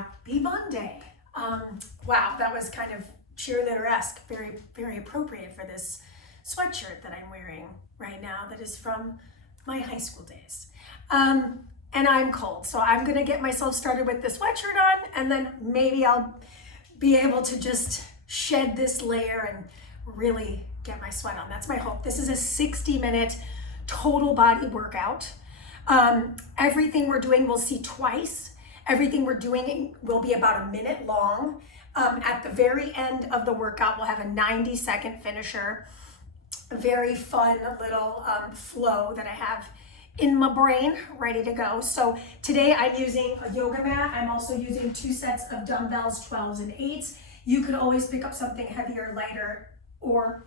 Happy Monday. Wow, that was kind of cheerleader-esque, very, very appropriate for this sweatshirt that I'm wearing right now that is from my high school days. And I'm cold, so I'm gonna get myself started with the sweatshirt on, and then maybe I'll be able to just shed this layer and really get my sweat on. That's my hope. This is a 60-minute total body workout. Everything we're doing we'll see twice. Everything we're doing will be about a minute long. At the very end of the workout, we'll have a 90-second finisher. A very fun little flow that I have in my brain ready to go. So today I'm using a yoga mat. I'm also using 2 sets of dumbbells, 12s and 8s. You could always pick up something heavier, lighter, or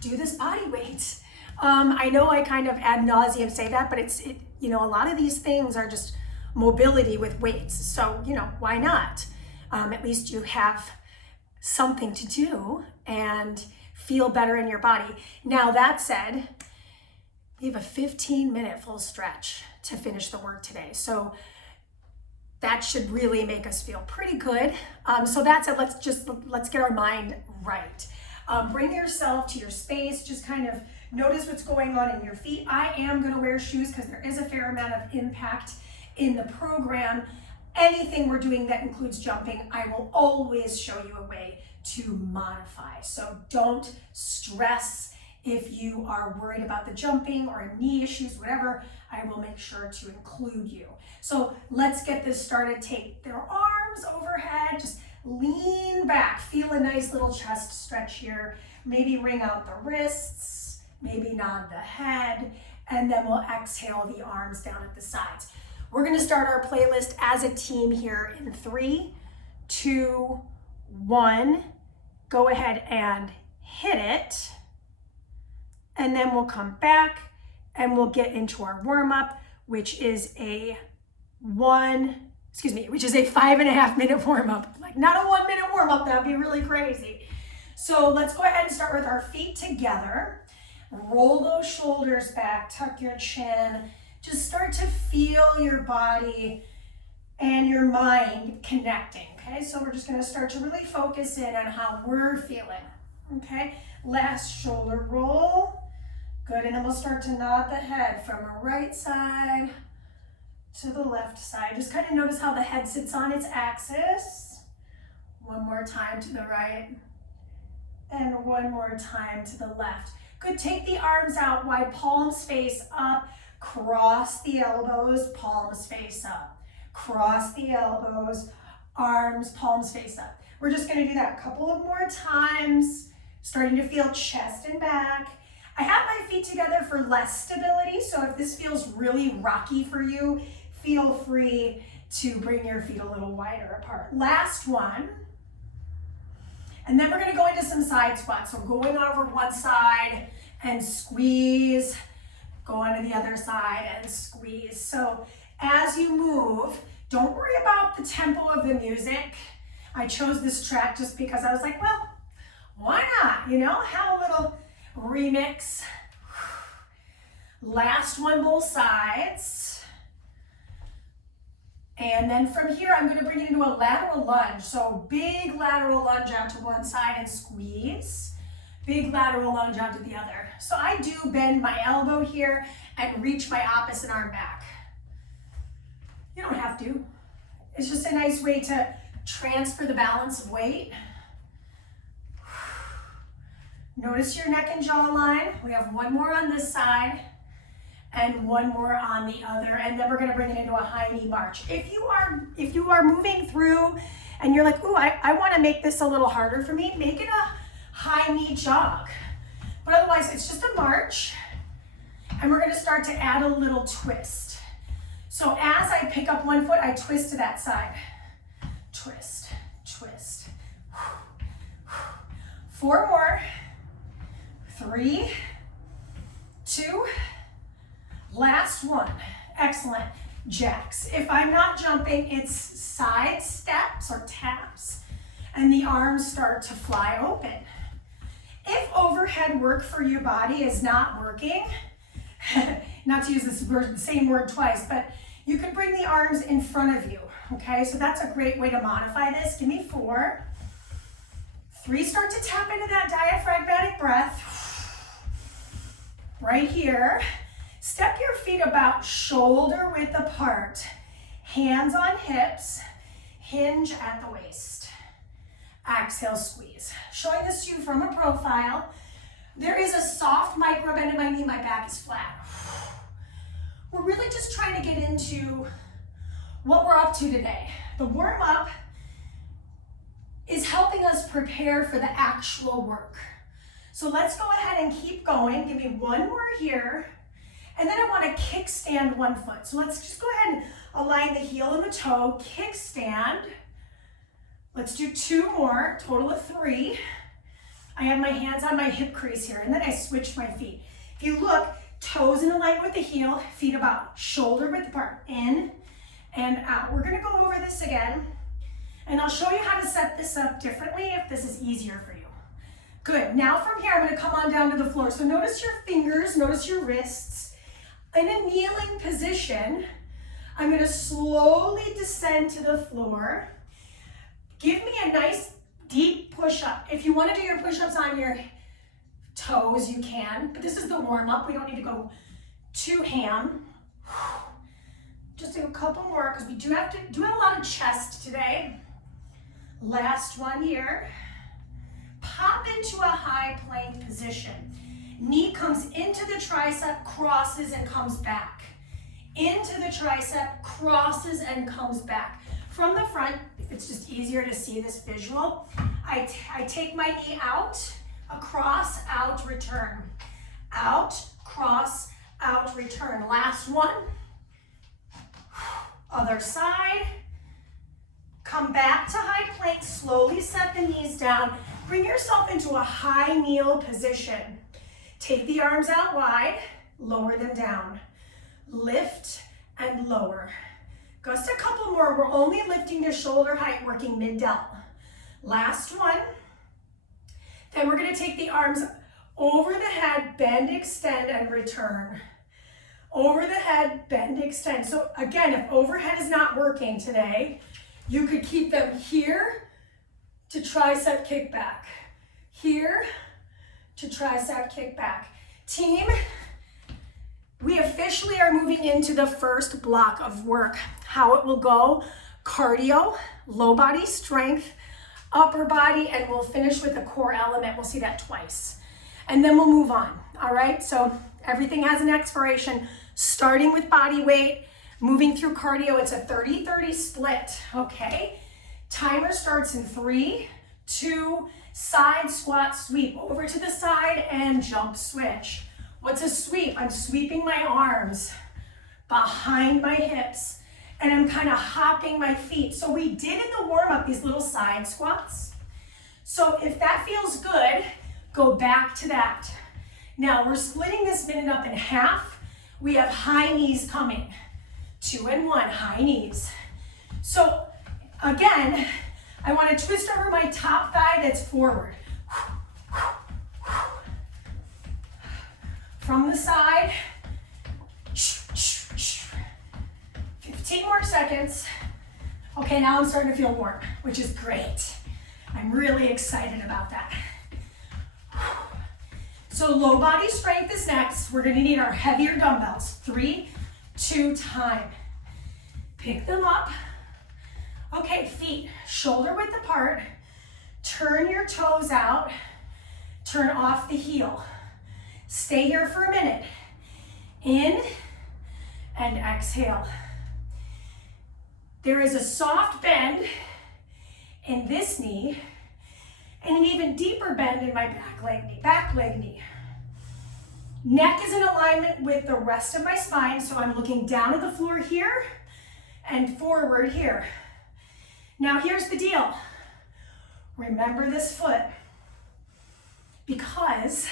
do this body weight. I know I kind of ad nauseum say that, but a lot of these things are just mobility with weights. So, why not? At least you have something to do and feel better in your body. Now, that said, we have a 15-minute full stretch to finish the work today. So that should really make us feel pretty good. So that said, let's get our mind right. Bring yourself to your space. Just kind of notice what's going on in your feet. I am going to wear shoes because there is a fair amount of impact in the program. Anything we're doing that includes jumping, I will always show you a way to modify. So don't stress if you are worried about the jumping or knee issues, whatever. I will make sure to include you. So let's get this started. Take their arms overhead, just lean back. Feel a nice little chest stretch here. Maybe wring out the wrists, maybe nod the head, and then we'll exhale the arms down at the sides. We're gonna start our playlist as a team here in 3, 2, 1. Go ahead and hit it. And then we'll come back and we'll get into our warm-up, which is a 5.5 minute warm-up. Like not a 1 minute warm-up, that'd be really crazy. So let's go ahead and start with our feet together. Roll those shoulders back, tuck your chin. Just start to feel your body and your mind connecting, okay? So we're just gonna start to really focus in on how we're feeling, okay? Last shoulder roll. Good, and then we'll start to nod the head from the right side to the left side. Just kind of notice how the head sits on its axis. One more time to the right, and one more time to the left. Good, take the arms out wide, palms face up. Cross the elbows, palms face up. Cross the elbows, arms, palms face up. We're just gonna do that a couple of more times, starting to feel chest and back. I have my feet together for less stability, so if this feels really rocky for you, feel free to bring your feet a little wider apart. Last one. And then we're gonna go into some side squats. So going over one side and squeeze. Go onto the other side and squeeze. So as you move, don't worry about the tempo of the music. I chose this track just because I was like, well, why not? Have a little remix. Last one, both sides. And then from here, I'm gonna bring it into a lateral lunge. So big lateral lunge out to one side and squeeze. Big lateral lunge onto the other. So I do bend my elbow here and reach my opposite arm back. You don't have to. It's just a nice way to transfer the balance of weight. Notice your neck and jawline. We have one more on this side and one more on the other, and then we're gonna bring it into a high knee march. If you are moving through and you're like, ooh, I wanna make this a little harder for me, make it a high knee jog. But otherwise, it's just a march. And we're gonna start to add a little twist. So as I pick up one foot, I twist to that side. Twist, twist. 4 more. 3, 2, last one. Excellent. Jacks. If I'm not jumping, it's side steps or taps, and the arms start to fly open. If overhead work for your body is not working, not to use this same word twice, but you can bring the arms in front of you. Okay, so that's a great way to modify this. Give me 4. 3, start to tap into that diaphragmatic breath. Right here. Step your feet about shoulder width apart. Hands on hips. Hinge at the waist. Exhale, squeeze. Showing this to you from a profile. There is a soft micro bend in my knee. My back is flat. We're really just trying to get into what we're up to today. The warm-up is helping us prepare for the actual work. So let's go ahead and keep going. Give me 1 more here. And then I want to kickstand 1 foot. So let's just go ahead and align the heel and the toe. Kickstand. Let's do 2 more, total of 3. I have my hands on my hip crease here, and then I switch my feet. If you look, toes in alignment with the heel, feet about shoulder width apart, in and out. We're gonna go over this again, and I'll show you how to set this up differently if this is easier for you. Good, now from here, I'm gonna come on down to the floor. So notice your fingers, notice your wrists. In a kneeling position, I'm gonna slowly descend to the floor. Give me a nice deep push-up. If you want to do your push-ups on your toes, you can, but this is the warm-up. We don't need to go too ham. Just do a couple more because we do have a lot of chest today. Last one here. Pop into a high plank position. Knee comes into the tricep, crosses and comes back. Into the tricep, crosses and comes back. From the front, if it's just easier to see this visual, I take my knee out, across, out, return. Out, cross, out, return. Last one. Other side. Come back to high plank, slowly set the knees down. Bring yourself into a high kneel position. Take the arms out wide, lower them down. Lift and lower. Just a couple more. We're only lifting to shoulder height, working mid-delt. Last one. Then we're gonna take the arms over the head, bend, extend, and return. Over the head, bend, extend. So again, if overhead is not working today, you could keep them here to tricep kickback. Here to tricep kickback. Team, we officially are moving into the first block of work. How it will go: cardio, low body strength, upper body, and we'll finish with a core element. We'll see that twice. And then we'll move on, all right? So everything has an expiration, starting with body weight, moving through cardio. It's a 30-30 split, okay? Timer starts in 3, 2, side squat, sweep. Over to the side and jump switch. What's a sweep? I'm sweeping my arms behind my hips, and I'm kind of hopping my feet. So we did in the warm-up these little side squats. So if that feels good, go back to that. Now we're splitting this minute up in half. We have high knees coming. 2 and 1, high knees. So again, I want to twist over my top thigh that's forward. From the side. 15 more seconds. Okay, now I'm starting to feel warm, which is great. I'm really excited about that. So low body strength is next. We're gonna need our heavier dumbbells. 3, 2, time. Pick them up. Okay, feet shoulder width apart. Turn your toes out. Turn off the heel. Stay here for a minute. In and exhale. There is a soft bend in this knee and an even deeper bend in my back leg knee. Neck is in alignment with the rest of my spine, so I'm looking down at the floor here and forward here. Now here's the deal. Remember this foot, because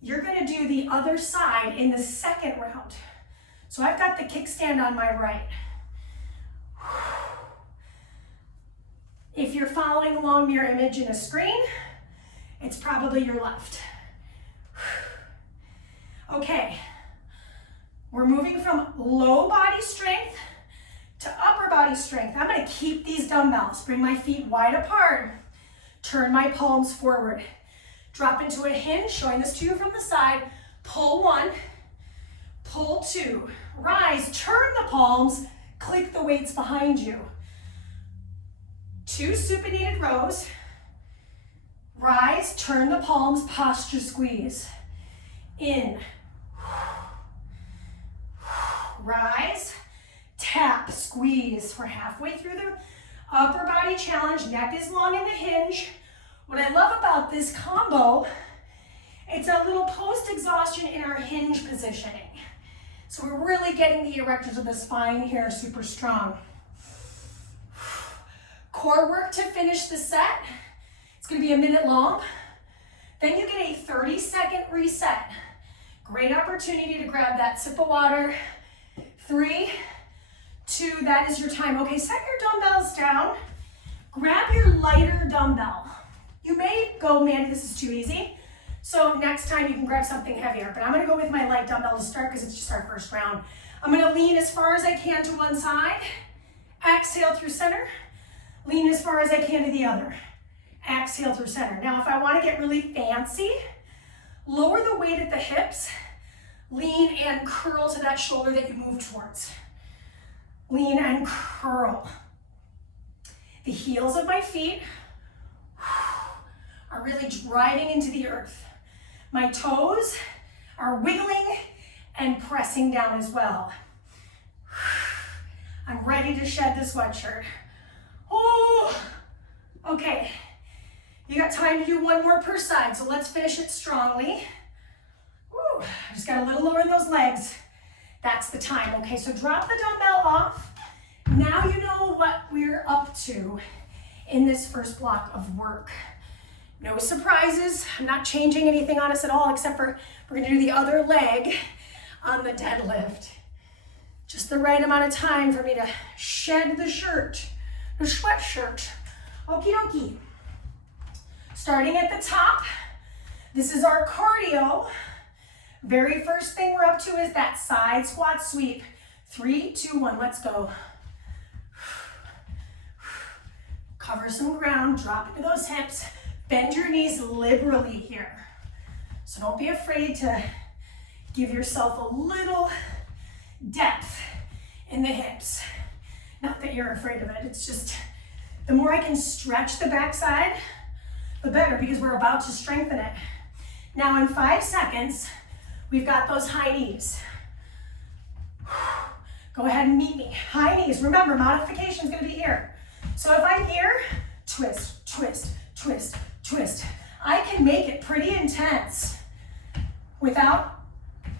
you're gonna do the other side in the second round. So I've got the kickstand on my right. If you're following along mirror image in a screen, it's probably your left. Okay, we're moving from low body strength to upper body strength. I'm gonna keep these dumbbells, bring my feet wide apart, turn my palms forward. Drop into a hinge, showing this to you from the side. Pull one, pull two. Rise, turn the palms, click the weights behind you. 2 supinated rows. Rise, turn the palms, posture squeeze. In. Rise, tap, squeeze. We're halfway through the upper body challenge. Neck is long in the hinge. What I love about this combo, it's a little post-exhaustion in our hinge positioning. So we're really getting the erectors of the spine here super strong. Core work to finish the set. It's gonna be a minute long. Then you get a 30-second reset. Great opportunity to grab that sip of water. 3, 2, that is your time. Okay, set your dumbbells down. Grab your lighter dumbbell. You may go, Mandy, this is too easy. So next time you can grab something heavier, but I'm gonna go with my light dumbbell to start because it's just our first round. I'm gonna lean as far as I can to one side. Exhale through center. Lean as far as I can to the other. Exhale through center. Now, if I wanna get really fancy, lower the weight at the hips. Lean and curl to that shoulder that you move towards. Lean and curl. The heels of my feet are really driving into the earth. My toes are wiggling and pressing down as well. I'm ready to shed the sweatshirt. Oh, okay. You got time to do one more per side, so let's finish it strongly. Woo, just got a little lower in those legs. That's the time. Okay, so drop the dumbbell off. Now you know what we're up to in this first block of work. No surprises. I'm not changing anything on us at all, except for we're gonna do the other leg on the deadlift. Just the right amount of time for me to shed the shirt, the sweatshirt. Okie dokie. Starting at the top, this is our cardio. Very first thing we're up to is that side squat sweep. 3, 2, 1, let's go. Cover some ground, drop into those hips. Bend your knees liberally here. So don't be afraid to give yourself a little depth in the hips. Not that you're afraid of it, it's just the more I can stretch the backside, the better, because we're about to strengthen it. Now in 5 seconds, we've got those high knees. Go ahead and meet me. High knees, remember, modification is gonna be here. So if I'm here, twist, twist, twist, twist. I can make it pretty intense without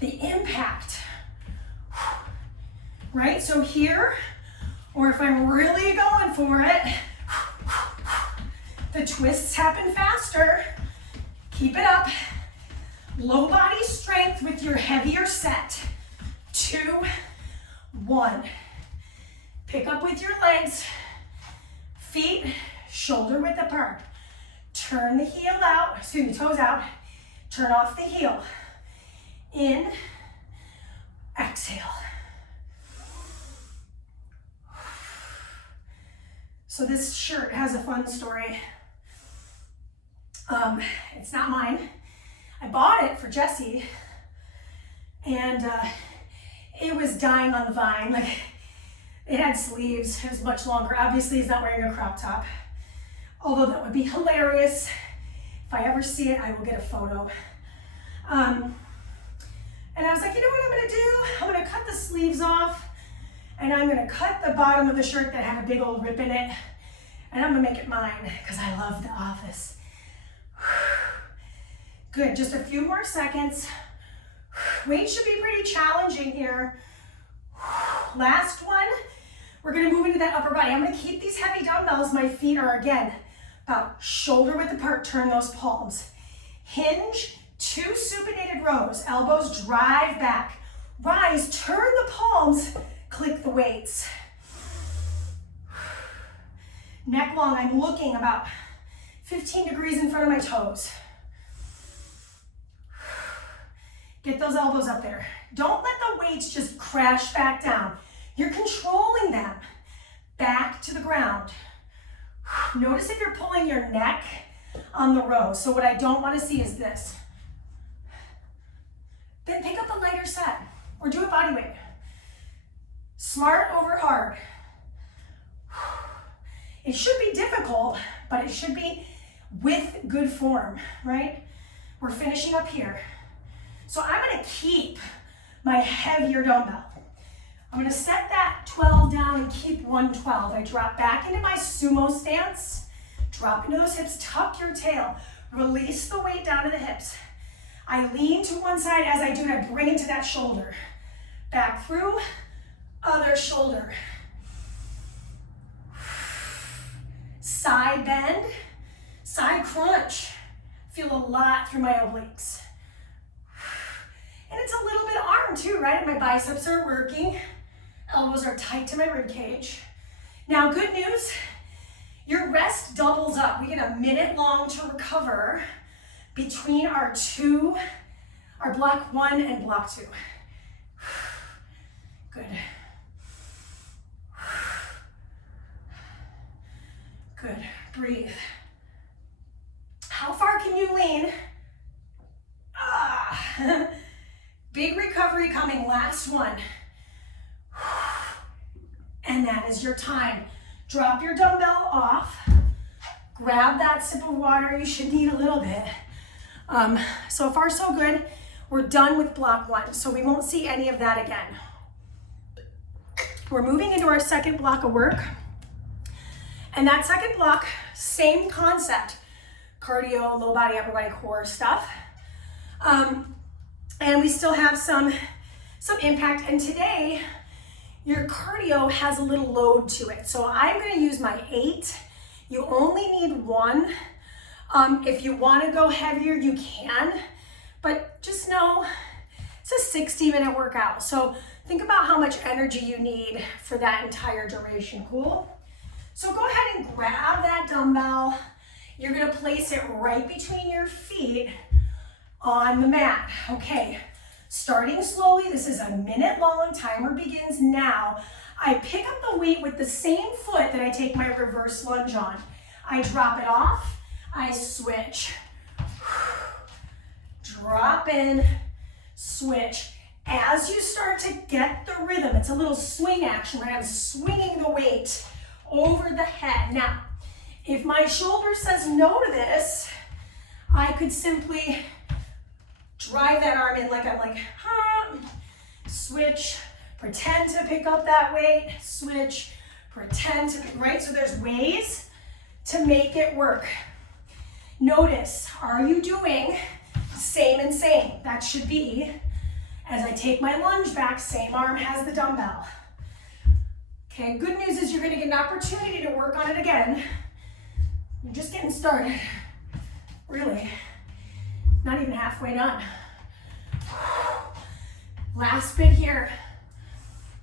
the impact, right? So here, or if I'm really going for it, the twists happen faster. Keep it up. Low body strength with your heavier set. 2, 1. Pick up with your legs, feet shoulder width apart. Turn the heel out, excuse me, toes out. Turn off the heel. In, exhale. So this shirt has a fun story. It's not mine. I bought it for Jesse, and it was dying on the vine. Like, it had sleeves, it was much longer. Obviously, he's not wearing a crop top. Although that would be hilarious. If I ever see it, I will get a photo. And I was like, you know what I'm gonna do? I'm gonna cut the sleeves off, and I'm gonna cut the bottom of the shirt that had a big old rip in it, and I'm gonna make it mine, because I love The Office. Good, just a few more seconds. Weight should be pretty challenging here. Last one, we're gonna move into that upper body. I'm gonna keep these heavy dumbbells. My feet are, again, about shoulder width apart. Turn those palms. Hinge, 2 supinated rows. Elbows drive back. Rise, turn the palms, click the weights. Neck long, I'm looking about 15 degrees in front of my toes. Get those elbows up there. Don't let the weights just crash back down. You're controlling them. back to the ground. Notice if you're pulling your neck on the row. So what I don't want to see is this. Then pick up a lighter set or do a body weight. Smart over hard. It should be difficult, but it should be with good form, right? We're finishing up here. So I'm gonna keep my heavier dumbbell. I'm gonna set that 12 down and keep 112. I drop back into my sumo stance, drop into those hips, tuck your tail, release the weight down to the hips. I lean to one side as I do it, I bring into that shoulder. Back through, other shoulder. Side bend, side crunch. Feel a lot through my obliques. And it's a little bit of arm too, right? My biceps are working. Elbows are tight to my rib cage. Now, good news, your rest doubles up. We get a minute long to recover between our block 1 and block 2. Good. Good, breathe. How far can you lean? Big recovery coming, last one. And that is your time. Drop your dumbbell off. Grab that sip of water. You should need a little bit. So far, so good. We're done with block 1, so we won't see any of that again. We're moving into our second block of work. And that second block, same concept. Cardio, low body, upper body, core stuff. And we still have some impact. And today, your cardio has a little load to it. So I'm gonna use my 8. You only need 1. If you wanna go heavier, you can. But just know, it's a 60-minute workout. So think about how much energy you need for that entire duration, cool? So go ahead and grab that dumbbell. You're gonna place it right between your feet on the mat. Okay, starting slowly. This is a minute long. Timer begins now. I pick up the weight with the same foot that I take my reverse lunge on. I drop it off. I switch. Drop in, switch. As you start to get the rhythm, it's a little swing action, right? I'm swinging the weight over the head. Now, if my shoulder says no to this, I could simply drive that arm in like I'm like, switch, pretend to pick up that weight, switch, pretend to, right? So there's ways to make it work. Notice, are you doing same and same? That should be, as I take my lunge back, same arm has the dumbbell. Okay, good news is you're gonna get an opportunity to work on it again. You're just getting started. Really, not even halfway done. Last bit here.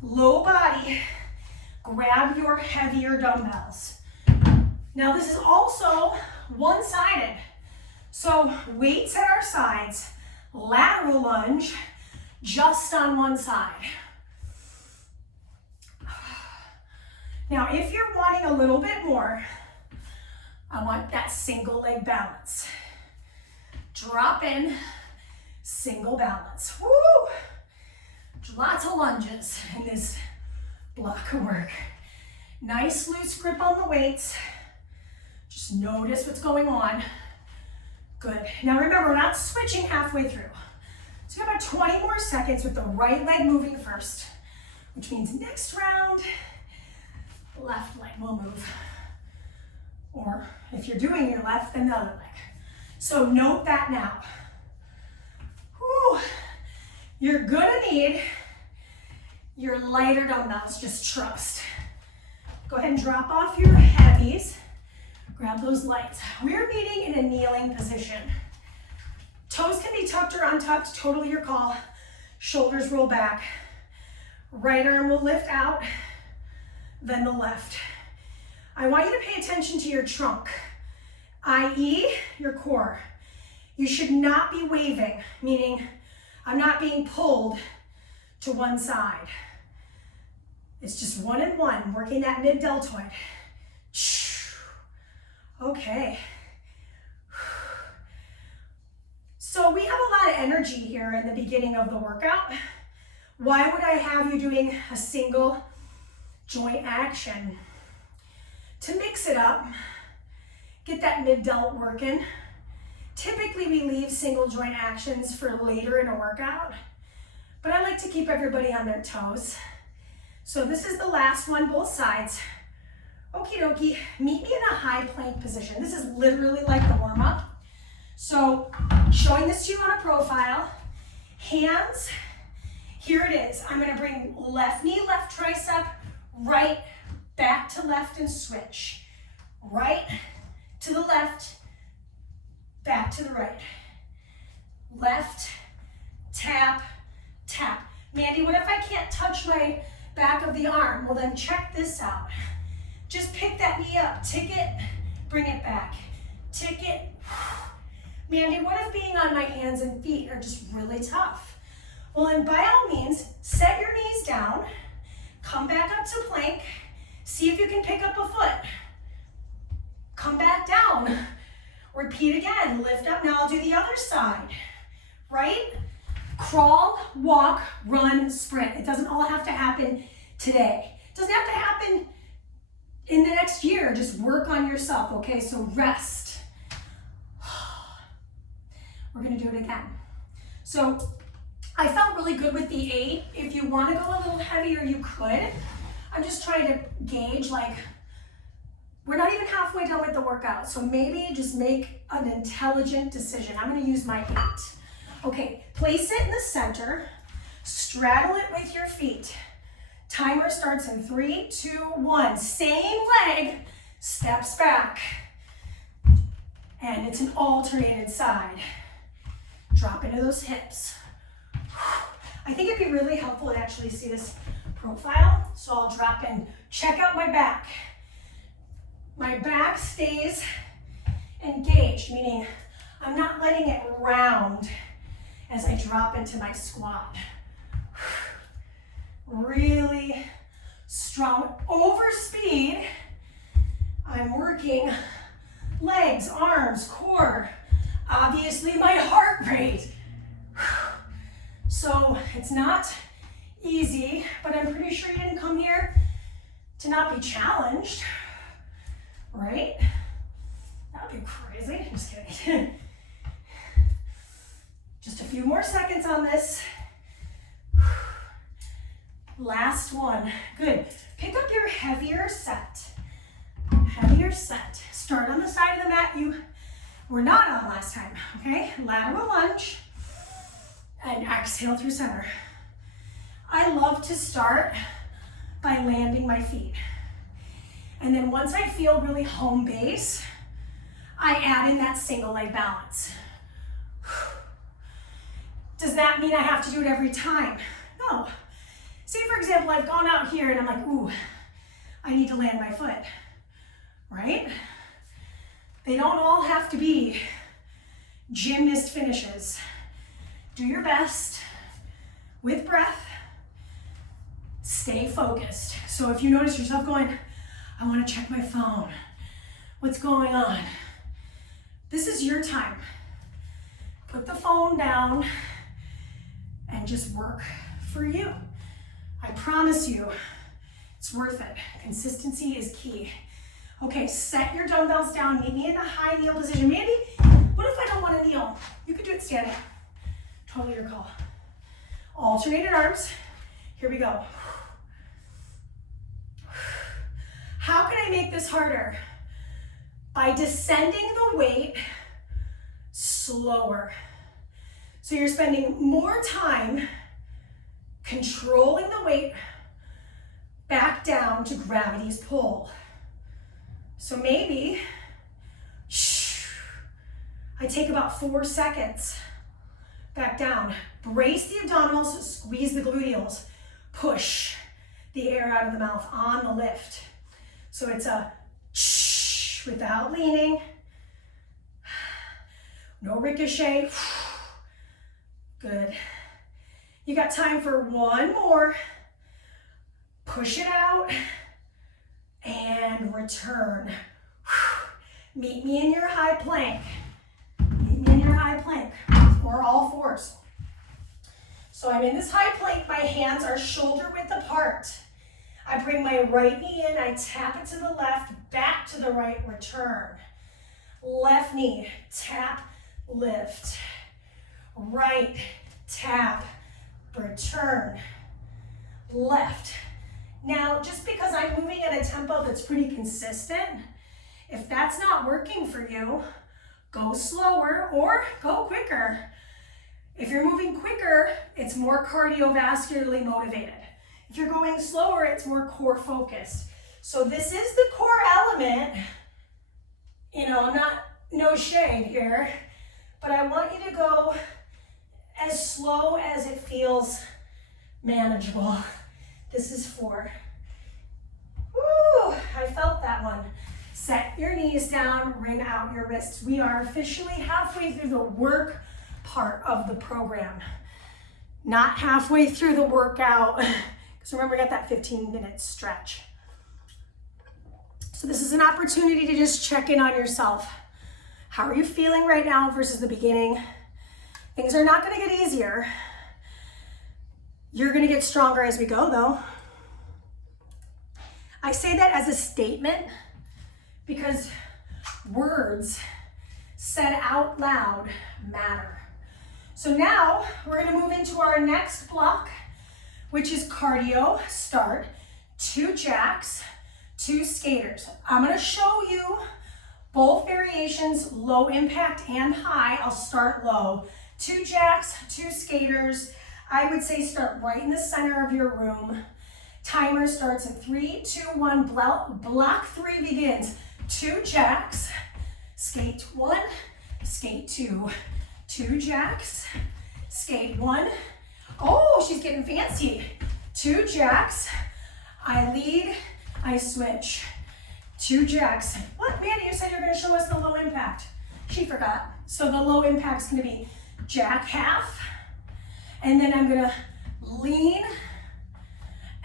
Low body, grab your heavier dumbbells. Now this is also one-sided. So weights at our sides, lateral lunge, just on one side. Now, if you're wanting a little bit more, I want that single leg balance. Drop in, single balance. Woo! Lots of lunges in this block of work. Nice loose grip on the weights. Just notice what's going on. Good. Now remember, we're not switching halfway through. So we have about 20 more seconds with the right leg moving first, which means next round, left leg will move. Or if you're doing your left, then the other leg. So note that now. Whew. You're gonna need your lighter dumbbells, just trust. Go ahead and drop off your heavies. Grab those lights. We're meeting in a kneeling position. Toes can be tucked or untucked, totally your call. Shoulders roll back. Right arm will lift out, then the left. I want you to pay attention to your trunk, i.e. your core. You should not be waving, meaning I'm not being pulled to one side. It's just 1 and 1, working that mid-deltoid. Okay. So we have a lot of energy here in the beginning of the workout. Why would I have you doing a single joint action? To mix it up, get that mid-delt working. Typically we leave single joint actions for later in a workout, but I like to keep everybody on their toes. So this is the last one, both sides. Okie dokie, meet me in a high plank position. This is literally like the warm-up. So showing this to you on a profile, hands, here it is. I'm gonna bring left knee, left tricep, right, back to left and switch. Right to the left, back to the right. Left, tap, tap. Mandy, what if I can't touch my back of the arm? Well then check this out. Just pick that knee up, tick it, bring it back. Tick it. Mandy, what if being on my hands and feet are just really tough? Well, then by all means, set your knees down, come back up to plank, see if you can pick up a foot. Come back down, repeat again, lift up. Now I'll do the other side, right? Crawl, walk, run, sprint. It doesn't all have to happen today. It doesn't have to happen in the next year. Just work on yourself, okay? So rest. We're gonna do it again. So I felt really good with the 8. If you wanna go a little heavier, you could. I'm just trying to gauge, like, we're not even halfway done with the workout, so maybe just make an intelligent decision. I'm gonna use my 8. Okay, place it in the center, straddle it with your feet. Timer starts in 3, 2, 1. Same leg, steps back. And it's an alternated side. Drop into those hips. I think it'd be really helpful to actually see this profile. So I'll drop in. Check out my back. My back stays engaged, meaning I'm not letting it round as I drop into my squat. Really strong. Over speed, I'm working legs, arms, core. Obviously my heart rate. So it's not easy, but I'm pretty sure you didn't come here to not be challenged, right? That would be crazy, just kidding. Just a few more seconds on this. Last one, good. Pick up your heavier set. Heavier set. Start on the side of the mat you were not on last time, okay? Lateral lunge and exhale through center. I love to start by landing my feet. And then once I feel really home base, I add in that single leg balance. Does that mean I have to do it every time? No. Say for example, I've gone out here and I'm like, ooh, I need to land my foot, right? They don't all have to be gymnast finishes. Do your best with breath. Stay focused. So if you notice yourself going, I want to check my phone. What's going on? This is your time. Put the phone down and just work for you. I promise you, it's worth it. Consistency is key. Okay, set your dumbbells down. Meet me in a high kneel position. Mandy, what if I don't want to kneel? You can do it standing. Totally your call. Alternated arms. Here we go. How can I make this harder? By descending the weight slower. So you're spending more time controlling the weight back down to gravity's pull. So maybe I take about 4 seconds back down. Brace the abdominals, squeeze the gluteals, push the air out of the mouth on the lift. So it's a without leaning, no ricochet. Good. You got time for one more. Push it out and return. Meet me in your high plank. Meet me in your high plank, or all fours. So I'm in this high plank, my hands are shoulder width apart. I bring my right knee in, I tap it to the left, back to the right, return. Left knee, tap, lift. Right, tap, return. Left. Now, just because I'm moving at a tempo that's pretty consistent, if that's not working for you, go slower or go quicker. If you're moving quicker, it's more cardiovascularly motivated. If you're going slower, it's more core focused. So this is the core element. You know, I'm not, no shade here, but I want you to go as slow as it feels manageable. This is 4. Woo, I felt that one. Set your knees down, wring out your wrists. We are officially halfway through the work part of the program. Not halfway through the workout, because remember, we got that 15-minute stretch. So this is an opportunity to just check in on yourself. How are you feeling right now versus the beginning? Things are not going to get easier. You're going to get stronger as we go, though. I say that as a statement because words said out loud matter. So now we're going to move into our next block, which is cardio start. 2 jacks, 2 skaters. I'm going to show you both variations, low impact and high. I'll start low. 2 jacks, 2 skaters. I would say start right in the center of your room. Timer starts in 3, 2, 1. Block 3 begins. 2 jacks, skate 1, skate 2. 2 jacks, skate 1. Oh, she's getting fancy. 2 jacks, I lead, I switch. 2 jacks. What, Mandy, you said you're going to show us the low impact. She forgot. So the low impact's going to be jack half, and then I'm going to lean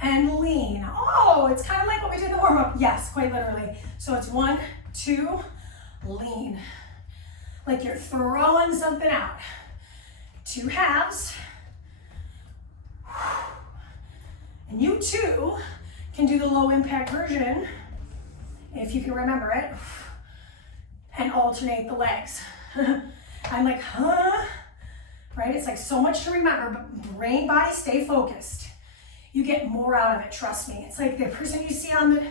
and lean. Oh, it's kind of like what we did in the warm-up. Yes, quite literally. So it's 1, 2, lean. Like you're throwing something out. 2 halves. And you too can do the low impact version, if you can remember it, and alternate the legs. I'm like, huh? Right? It's like so much to remember, but brain, body, stay focused. You get more out of it, trust me. It's like the person you see on the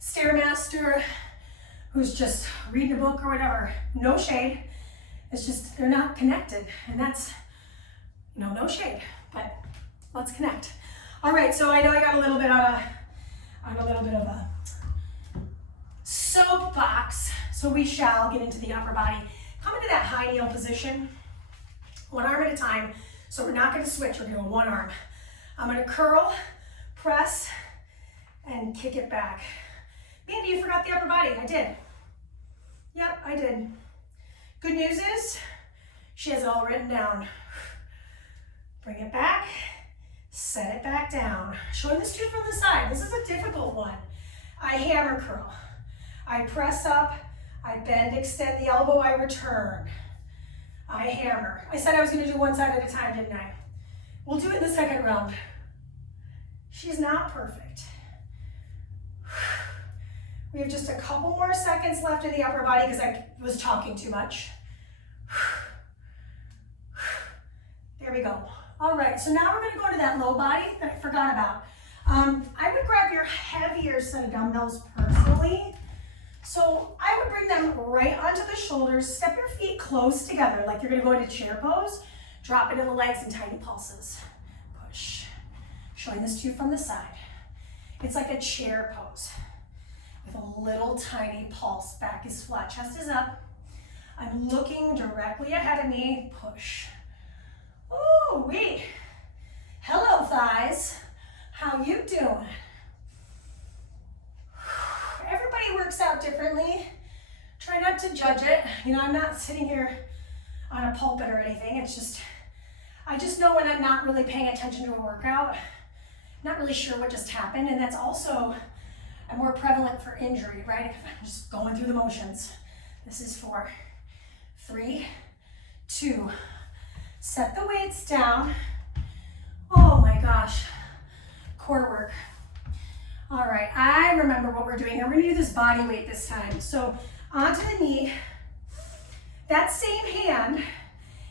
Stairmaster who's just reading a book or whatever. No shade. It's just, they're not connected. And that's, you know, no shade, but let's connect. All right, so I know I got a little bit on a little bit of a soapbox, so we shall get into the upper body. Come into that high kneel position, 1 arm at a time. So we're not going to switch, we're doing 1 arm. I'm going to curl, press, and kick it back. Mandy, you forgot the upper body. I did. Yep, I did. Good news is, she has it all written down. Bring it back, set it back down. Showing this to you from the side. This is a difficult one. I hammer curl. I press up, I bend, extend the elbow, I return. I hammer. I said I was going to do 1 side at a time, didn't I? We'll do it in the second round. She's not perfect. We have just a couple more seconds left in the upper body because I was talking too much. There we go. All right, so now we're going to go to that low body that I forgot about. I would grab your heavier set of dumbbells personally. So I would bring them right onto the shoulders, step your feet close together like you're going to go into chair pose. Drop into the legs in tiny pulses. Push. Showing this to you from the side. It's like a chair pose with a little tiny pulse. Back is flat, chest is up. I'm looking directly ahead of me. Push. Ooh, wee. Hello, thighs. How you doing? Everybody works out differently. Try not to judge it. You know, I'm not sitting here on a pulpit or anything. It's just, I just know when I'm not really paying attention to a workout not really sure what just happened, and that's also more prevalent for injury, right? If I'm just going through the motions. This is for 3, 2, set the weights down. Oh my gosh, core work. All right, I remember what we're doing here. We're gonna do this body weight this time. So onto the knee. That same hand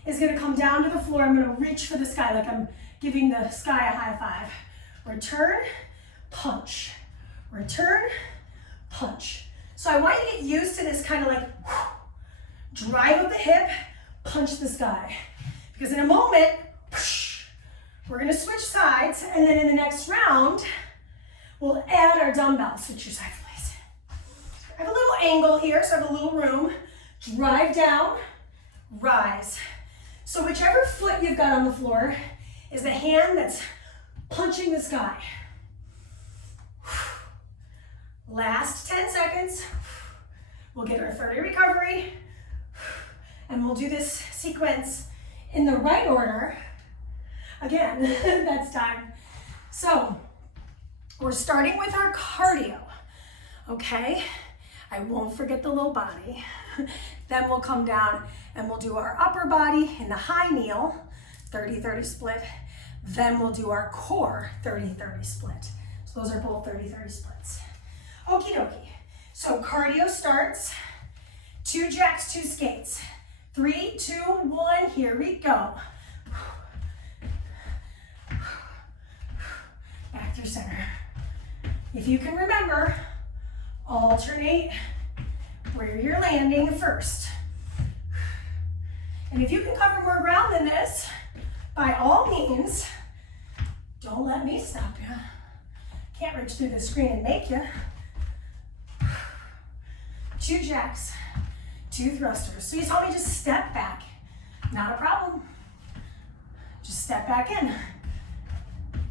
is gonna come down to the floor. I'm gonna reach for the sky like I'm giving the sky a high five. Return, punch. Return, punch. So I want you to get used to this kind of like drive of the hip, punch the sky. Because in a moment, we're gonna switch sides, and then in the next round, we'll add our dumbbells. Switch your sides, please. I have a little angle here, so I have a little room. Drive down, rise. So whichever foot you've got on the floor is the hand that's punching the sky. Last 10 seconds. We'll get our 30 recovery, and we'll do this sequence in the right order. Again, that's time. So we're starting with our cardio, okay? I won't forget the low body. Then we'll come down and we'll do our upper body in the high kneel, 30-30 split. Then we'll do our core 30-30 split. So those are both 30-30 splits. Okie dokie. So cardio starts, 2 jacks, 2 skates. 3, 2, 1, here we go. Back through center. If you can remember, alternate where you're landing first. And if you can cover more ground than this, by all means, don't let me stop you. Can't reach through the screen and make you. 2 jacks, 2 thrusters. So you saw me just step back. Not a problem. Just step back in.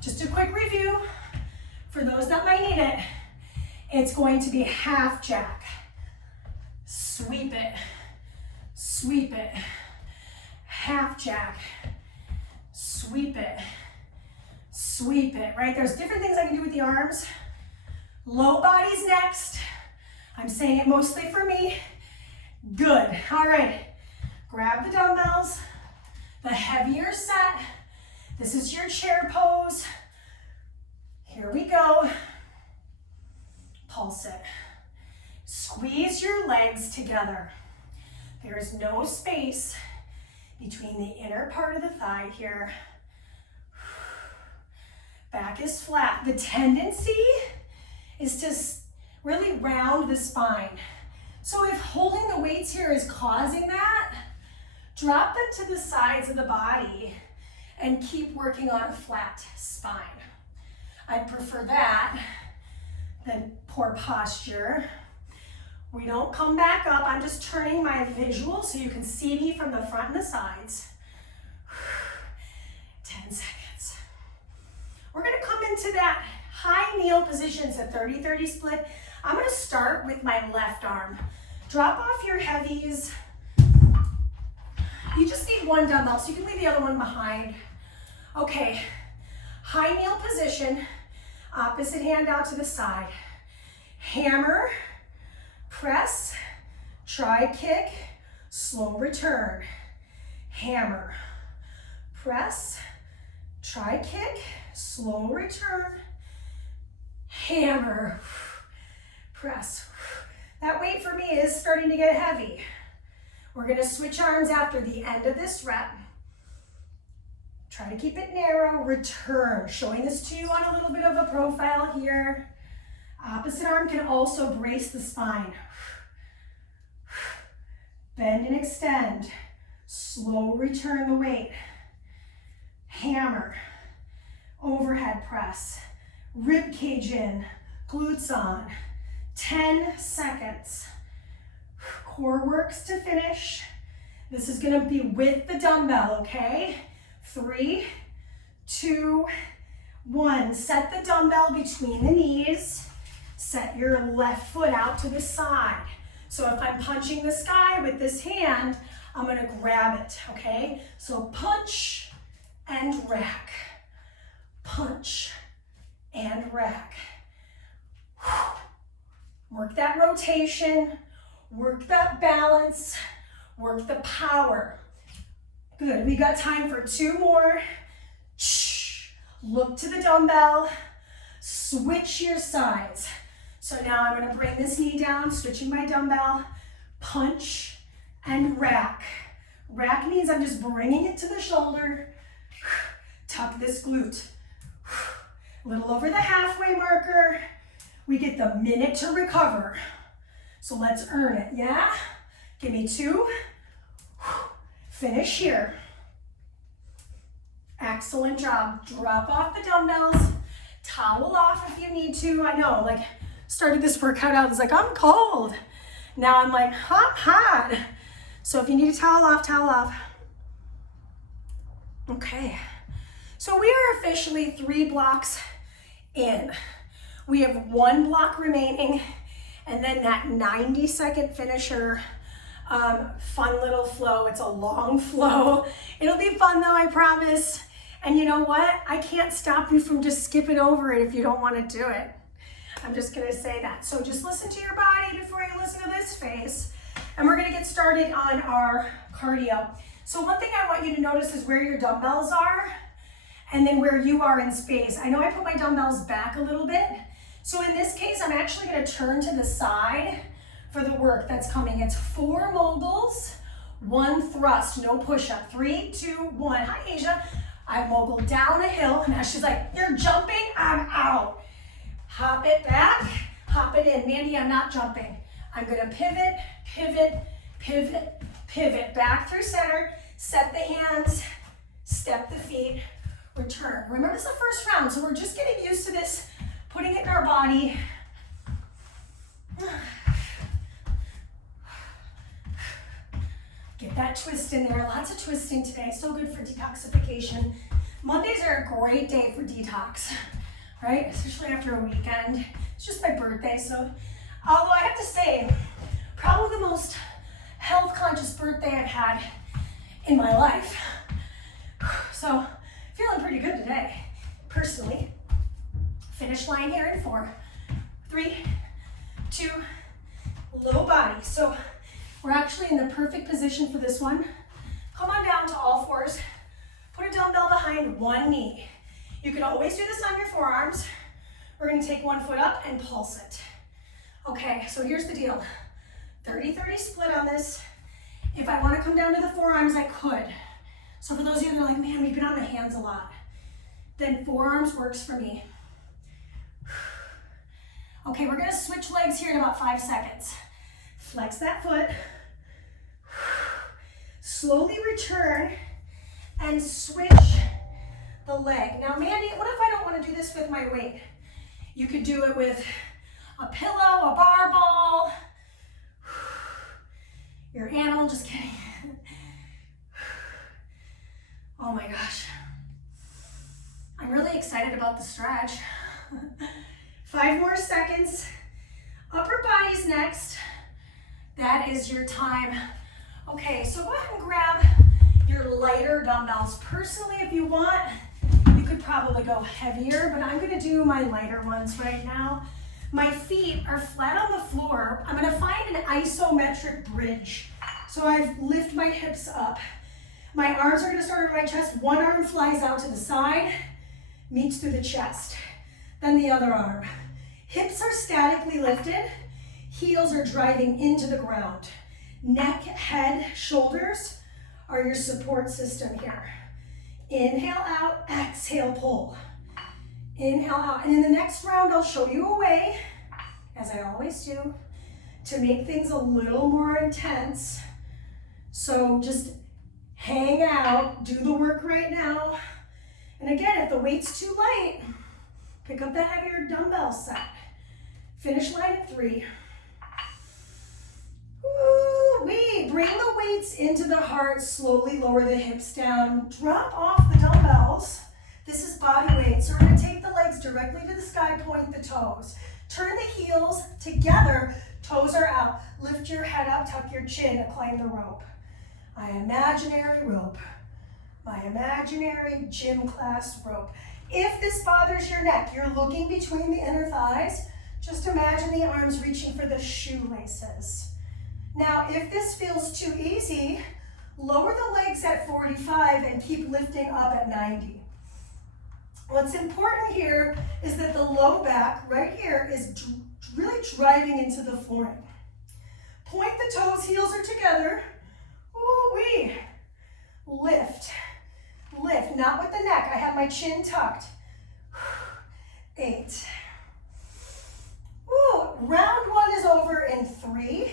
Just a quick review for those that might need it. It's going to be half jack. Sweep it, sweep it. Half jack, sweep it, sweep it, right? There's different things I can do with the arms. Low body's next. I'm saying it mostly for me. Good, all right. Grab the dumbbells, the heavier set. This is your chair pose. Here we go. Pulse it. Squeeze your legs together. There is no space between the inner part of the thigh here. Back is flat. The tendency is to really round the spine. So if holding the weights here is causing that, drop them to the sides of the body and keep working on a flat spine. I'd prefer that than poor posture. We don't come back up. I'm just turning my visual so you can see me from the front and the sides. 10 seconds. We're gonna come into that high kneel position, so 30-30 split. I'm gonna start with my left arm. Drop off your heavies. You just need 1 dumbbell, so you can leave the other one behind. Okay, high kneel position, opposite hand out to the side. Hammer, press, try kick, slow return. Hammer, press, try kick, slow return. Hammer, press. That weight for me is starting to get heavy. We're gonna switch arms after the end of this rep. Try to keep it narrow, return. Showing this to you on a little bit of a profile here. Opposite arm can also brace the spine. Bend and extend. Slow return the weight. Hammer. Overhead press. Rib cage in. Glutes on. 10 seconds. Core works to finish. This is gonna be with the dumbbell, okay? 3, 2, 1. Set the dumbbell between the knees. Set your left foot out to the side. So if I'm punching the sky with this hand, I'm gonna grab it, okay? So punch and rack. Punch and rack. Work that rotation, work that balance, work the power. Good, we got time for 2 more. Look to the dumbbell, switch your sides. So now I'm gonna bring this knee down, switching my dumbbell, punch and rack. Rack means I'm just bringing it to the shoulder. Tuck this glute. A little over the halfway marker. We get the minute to recover. So let's earn it, yeah? Give me 2. Finish here. Excellent job. Drop off the dumbbells. Towel off if you need to. I know, like, started this workout out, I was like, I'm cold. Now I'm like, hot. So if you need a towel off, towel off. Okay. So we are officially 3 blocks in. We have 1 block remaining, and then that 90-second finisher. Fun little flow. It's a long flow. It'll be fun though, I promise. And you know what? I can't stop you from just skipping over it if you don't want to do it. I'm just gonna say that. So just listen to your body before you listen to this phase. And we're gonna get started on our cardio. So one thing I want you to notice is where your dumbbells are and then where you are in space. I know I put my dumbbells back a little bit. So in this case, I'm actually gonna turn to the side for the work that's coming. It's 4 moguls, 1 thrust, no push-up. 3, 2, 1. Hi, Asia. I mogul down a hill. Now she's like, you're jumping? I'm out. Hop it back, hop it in. Mandy, I'm not jumping. I'm gonna pivot, pivot, pivot, pivot. Back through center, set the hands, step the feet, return. Remember, this is the first round, so we're just getting used to this, putting it in our body. Get that twist in there. Lots of twisting today. So good for detoxification. Mondays are a great day for detox, right? Especially after a weekend. It's just my birthday, so. Although I have to say, probably the most health conscious birthday I've had in my life. So, feeling pretty good today, personally. Finish line here in 4, 3, 2, low body. So, we're actually in the perfect position for this one. Come on down to all 4s. Put a dumbbell behind 1 knee. You can always do this on your forearms. We're gonna take 1 foot up and pulse it. Okay, so here's the deal. 30-30 split on this. If I wanna come down to the forearms, I could. So for those of you that are like, man, we've been on the hands a lot, then forearms works for me. Okay, we're gonna switch legs here in about 5 seconds. Flex that foot. Slowly return and switch the leg. Now, Mandy, what if I don't want to do this with my weight? You could do it with a pillow, a bar ball, your animal, just kidding. Oh my gosh. I'm really excited about the stretch. 5 more seconds. Upper body's next. That is your time. Okay, so go ahead and grab your lighter dumbbells. Personally, if you want, you could probably go heavier, but I'm gonna do my lighter ones right now. My feet are flat on the floor. I'm gonna find an isometric bridge. So I lift my hips up. My arms are gonna start on my chest. One arm flies out to the side, meets through the chest. Then the other arm. Hips are statically lifted. Heels are driving into the ground. Neck, head, shoulders are your support system here. Inhale out, exhale, pull. Inhale out. And in the next round, I'll show you a way, as I always do, to make things a little more intense. So just hang out, do the work right now. And again, if the weight's too light, pick up the heavier dumbbell set. Finish line at 3. Woo-wee. Bring the weights into the heart, slowly lower the hips down. Drop off the dumbbells. This is body weight. So we're gonna take the legs directly to the sky, point the toes. Turn the heels together, toes are out. Lift your head up, tuck your chin, and climb the rope. My imaginary rope. My imaginary gym class rope. If this bothers your neck, you're looking between the inner thighs, just imagine the arms reaching for the shoelaces. Now, if this feels too easy, lower the legs at 45 and keep lifting up at 90. What's important here is that the low back right here is really driving into the flooring. Point the toes, heels are together. Ooh-wee. Lift, lift, not with the neck. I have my chin tucked. 8. Ooh, round 1 is over in 3,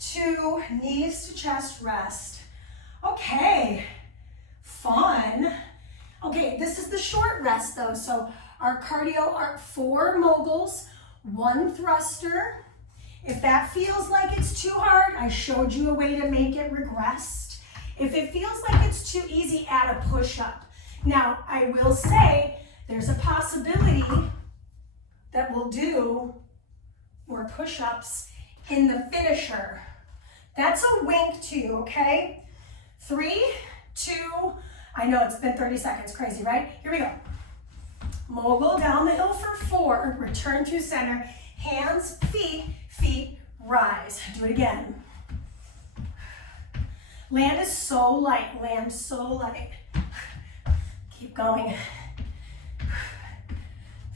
2, knees to chest rest. Okay, fun. Okay, this is the short rest though. So our cardio are 4 moguls, 1 thruster. If that feels like it's too hard, I showed you a way to make it regressed. If it feels like it's too easy, add a push-up. Now, I will say there's a possibility that we'll do more push-ups in the finisher. That's a wink to you, okay? 3, 2, I know it's been 30 seconds, crazy, right? Here we go. Mogul down the hill for 4, return to center, hands, feet, rise. Do it again. Land is so light, land so light. Keep going.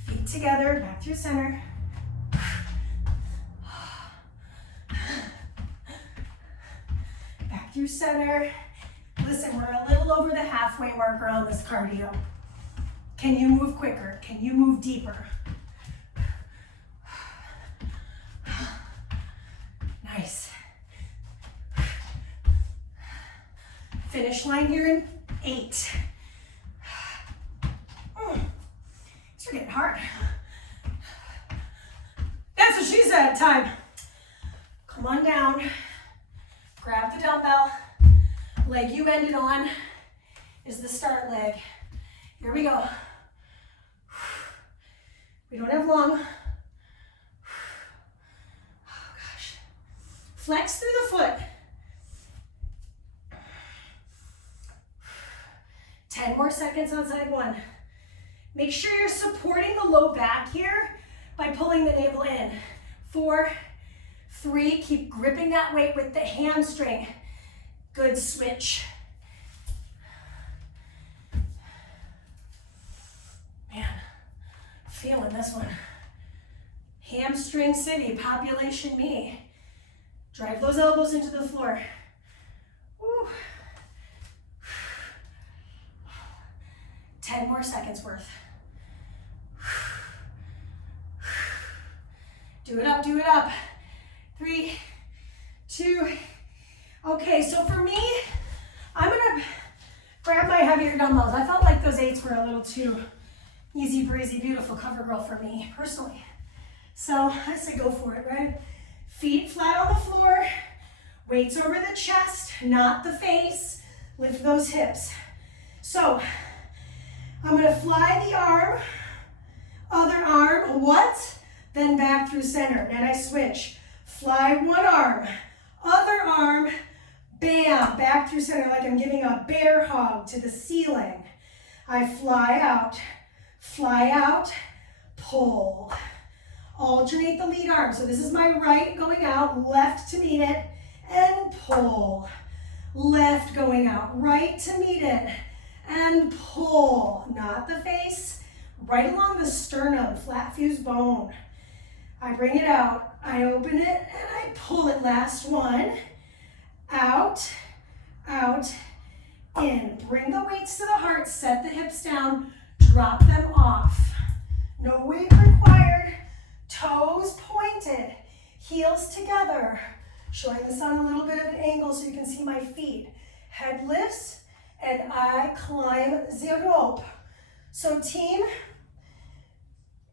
Feet together, back through center. Back through center. Listen, we're a little over the halfway marker on this cardio. Can you move quicker? Can you move deeper? Nice. Finish line here in 8. These are getting hard. That's what she said, time. Come on down, grab the dumbbell. Leg you ended on is the start leg. Here we go. We don't have long. Oh gosh. Flex through the foot. 10 more seconds on side 1. Make sure you're supporting the low back here by pulling the navel in. 4, 3, keep gripping that weight with the hamstring. Good switch. Man, feeling this one. Hamstring city, population me. Drive those elbows into the floor. Woo. 10 more seconds worth. Do it up, do it up. 3, 2. Okay, so for me, I'm gonna grab my heavier dumbbells. I felt like those 8s were a little too easy breezy, beautiful cover girl for me, personally. So I say go for it, right? Feet flat on the floor, weights over the chest, not the face. Lift those hips. So I'm gonna fly the arm, other arm, what? Then back through center, and I switch. Fly one arm, other arm, bam, back through center like I'm giving a bear hug to the ceiling. I fly out, pull. Alternate the lead arm. So this is my right going out, left to meet it, and pull. Left going out, right to meet it, and pull. Not the face, right along the sternum, flat fused bone. I bring it out, I open it, and I pull it. Last one. Out, in. Bring the weights to the heart, set the hips down, drop them off. No weight required. Toes pointed, heels together. Showing this on a little bit of an angle so you can see my feet. Head lifts, and I climb the rope. So team,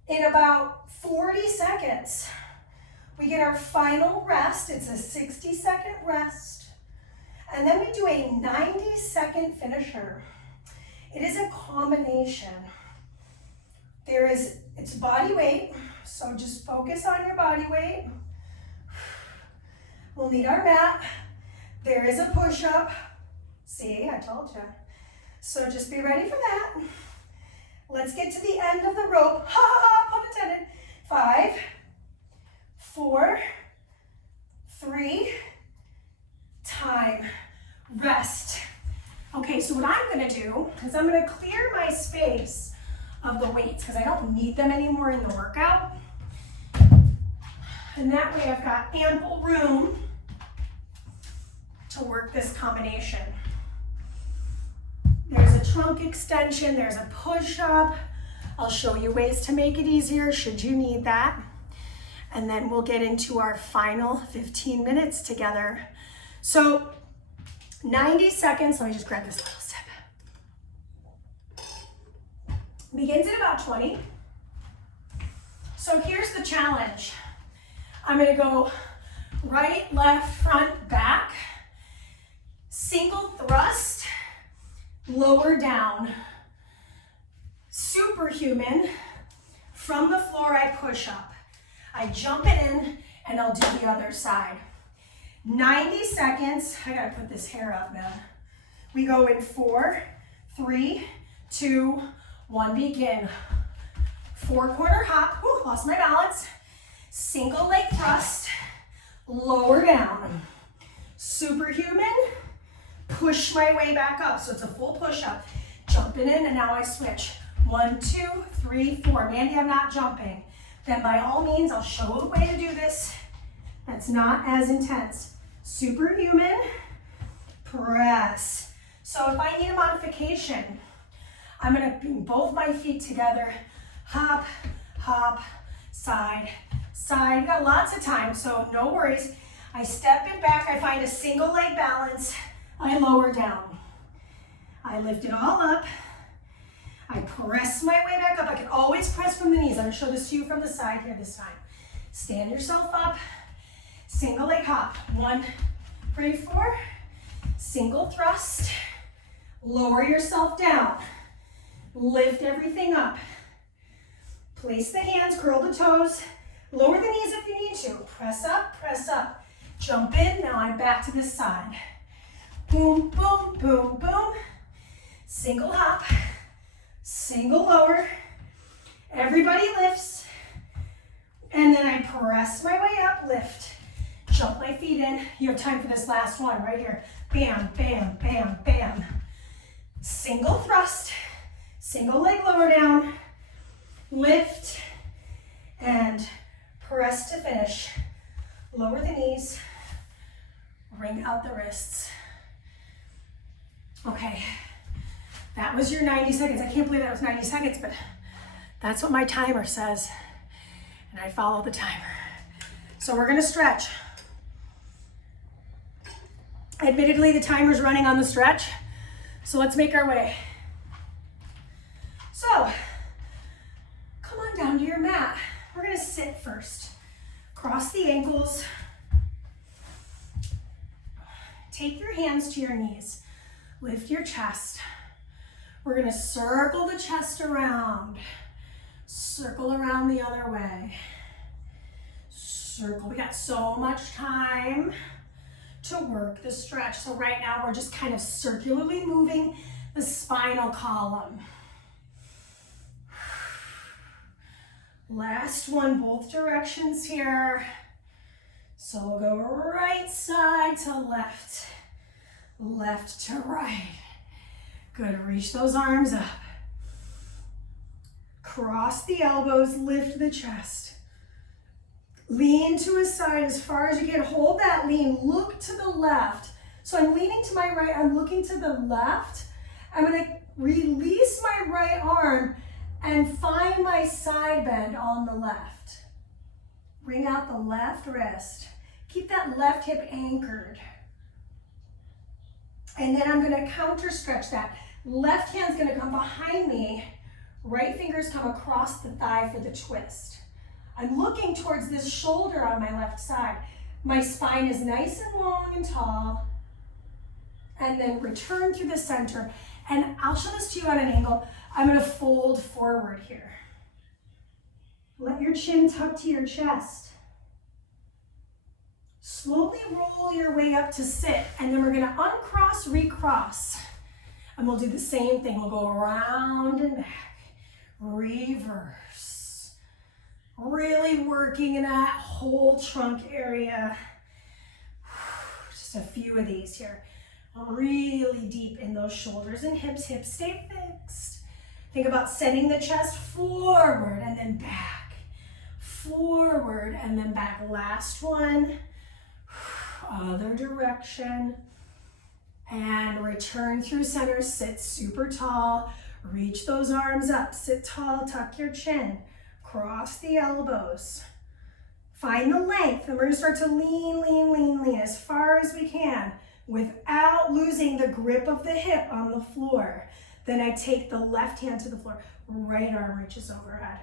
in about 40 seconds, we get our final rest. It's a 60-second rest. And then we do a 90-second finisher. It is a combination. It's body weight, so just focus on your body weight. We'll need our mat. There is a push-up. See, I told you. So just be ready for that. Let's get to the end of the rope. Ha ha ha, pun intended. 5, 4, 3, time, rest. Okay, so what I'm gonna do is I'm gonna clear my space of the weights because I don't need them anymore in the workout. And that way I've got ample room to work this combination. There's a trunk extension, there's a push-up. I'll show you ways to make it easier should you need that. And then we'll get into our final 15 minutes together. So 90 seconds, let me just grab this little sip. Begins in about 20. So here's the challenge. I'm gonna go right, left, front, back, single thrust, lower down, superhuman. From the floor, I push up. I jump it in and I'll do the other side. 90 seconds. I gotta put this hair up, man. We go in 4, 3, 2, 1, begin. 4-quarter hop. Ooh, lost my balance. Single leg thrust, lower down. Superhuman, push my way back up. So it's a full push up. Jumping in and now I switch. 1, 2, 3, 4. Mandy, I'm not jumping. Then by all means, I'll show a way to do this that's not as intense. Superhuman, press. So if I need a modification, I'm gonna bring both my feet together. Hop, hop, side, side. We've got lots of time, so no worries. I step it back, I find a single leg balance, I lower down. I lift it all up. I press my way back up. I can always press from the knees. I'm gonna show this to you from the side here this time. Stand yourself up, single leg hop. 1, 3, 4, single thrust, lower yourself down. Lift everything up. Place the hands, curl the toes, lower the knees if you need to. Press up, jump in. Now I'm back to this side. Boom, boom, boom, boom. Single hop, single lower. Everybody lifts. And then I press my way up, lift. Jump my feet in. You have time for this last one right here. Bam, bam, bam, bam. Single thrust, single leg lower down. Lift and press to finish. Lower the knees, wring out the wrists. Okay, that was your 90 seconds. I can't believe that was 90 seconds, but that's what my timer says, and I follow the timer. So we're gonna stretch. Admittedly, the timer's running on the stretch, so let's make our way. So, come on down to your mat. We're gonna sit first. Cross the ankles. Take your hands to your knees. Lift your chest. We're gonna circle the chest around. Circle around the other way. Circle. We got so much time to work the stretch. So right now we're just kind of circularly moving the spinal column. Last one, both directions here. So we'll go right side to left, left to right. Good, reach those arms up. Cross the elbows, lift the chest. Lean to a side as far as you can. Hold that lean, look to the left. So I'm leaning to my right, I'm looking to the left. I'm gonna release my right arm and find my side bend on the left. Bring out the left wrist. Keep that left hip anchored. And then I'm gonna counter stretch that. Left hand's gonna come behind me. Right fingers come across the thigh for the twist. I'm looking towards this shoulder on my left side. My spine is nice and long and tall. And then return through the center. And I'll show this to you on an angle. I'm gonna fold forward here. Let your chin tuck to your chest. Slowly roll your way up to sit, and then we're gonna uncross, recross. And we'll do the same thing. We'll go around and back, reverse. Really working in that whole trunk area. Just a few of these here. Really deep in those shoulders and hips. Hips stay fixed. Think about sending the chest forward and then back. Forward and then back. Last one. Other direction. And return through center. Sit super tall. Reach those arms up. Sit tall. Tuck your chin. Cross the elbows. Find the length. And we're going to start to lean, lean, lean, lean as far as we can without losing the grip of the hip on the floor. Then I take the left hand to the floor. Right arm reaches overhead.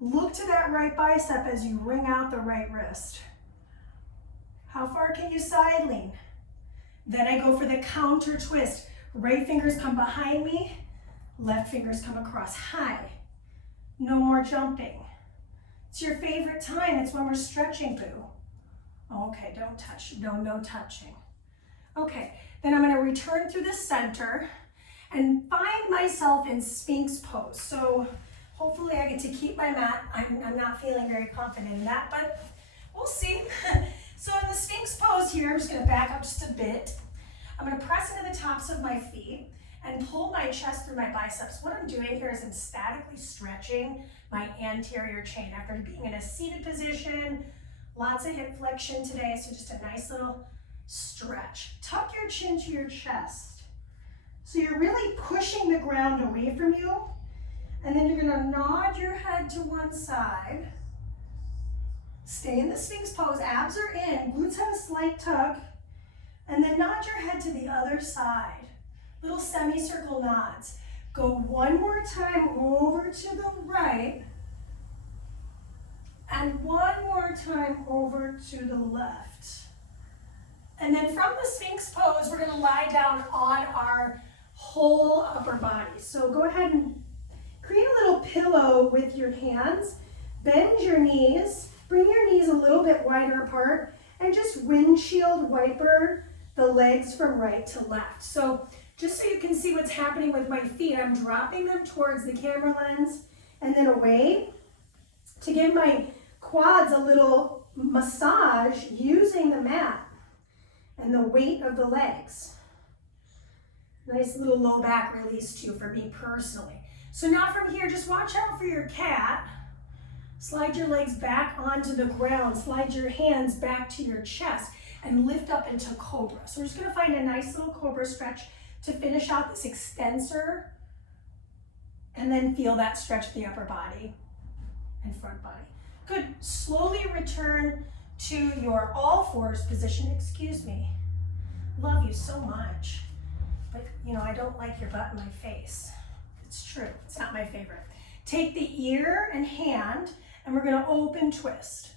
Look to that right bicep as you wring out the right wrist. How far can you side lean? Then I go for the counter twist. Right fingers come behind me. Left fingers come across high. No more jumping. It's your favorite time. It's when we're stretching, boo. Okay, don't touch. No touching. Okay, then I'm going to return through the center and find myself in Sphinx pose. So hopefully I get to keep my mat. I'm not feeling very confident in that, but we'll see. So in the Sphinx pose here, I'm just going to back up just a bit. I'm going to press into the tops of my feet and pull my chest through my biceps. What I'm doing here is I'm statically stretching my anterior chain after being in a seated position. Lots of hip flexion today, so just a nice little stretch. Tuck your chin to your chest. So you're really pushing the ground away from you, and then you're going to nod your head to one side. Stay in the Sphinx pose. Abs are in. Glutes have a slight tug. And then nod your head to the other side. Little semicircle nods. Go one more time over to the right. And one more time over to the left. And then from the Sphinx pose, we're going to lie down on our whole upper body. So go ahead and create a little pillow with your hands. Bend your knees. Bring your knees a little bit wider apart. And just windshield wiper the legs from right to left. So just so you can see what's happening with my feet, I'm dropping them towards the camera lens and then away to give my quads a little massage using the mat and the weight of the legs. Nice little low back release too for me personally. So now from here, just watch out for your cat. Slide your legs back onto the ground. Slide your hands back to your chest and lift up into cobra. So we're just going to find a nice little cobra stretch to finish out this extensor, and then feel that stretch of the upper body and front body. Good. Slowly return to your all fours position. Excuse me. Love you so much. But, you know, I don't like your butt in my face. It's true. It's not my favorite. Take the ear and hand, and we're going to open twist.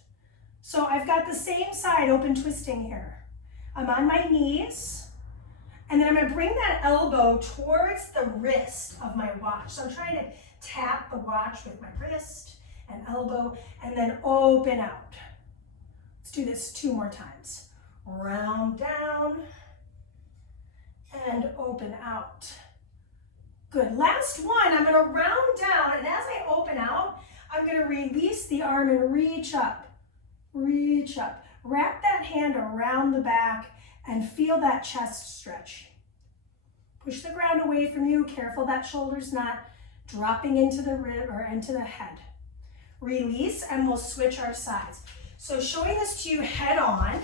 So I've got the same side open twisting here. I'm on my knees, and then I'm going to bring that elbow towards the wrist of my watch. So I'm trying to tap the watch with my wrist and elbow, and then open out. Let's do this 2 more times. Round down and open out. Good. Last one, I'm going to round down, and as I open out, I'm going to release the arm and reach up. Reach up. Wrap that hand around the back and feel that chest stretch. Push the ground away from you. Careful that shoulder's not dropping into the rib or into the head. Release, and we'll switch our sides. So showing this to you head on,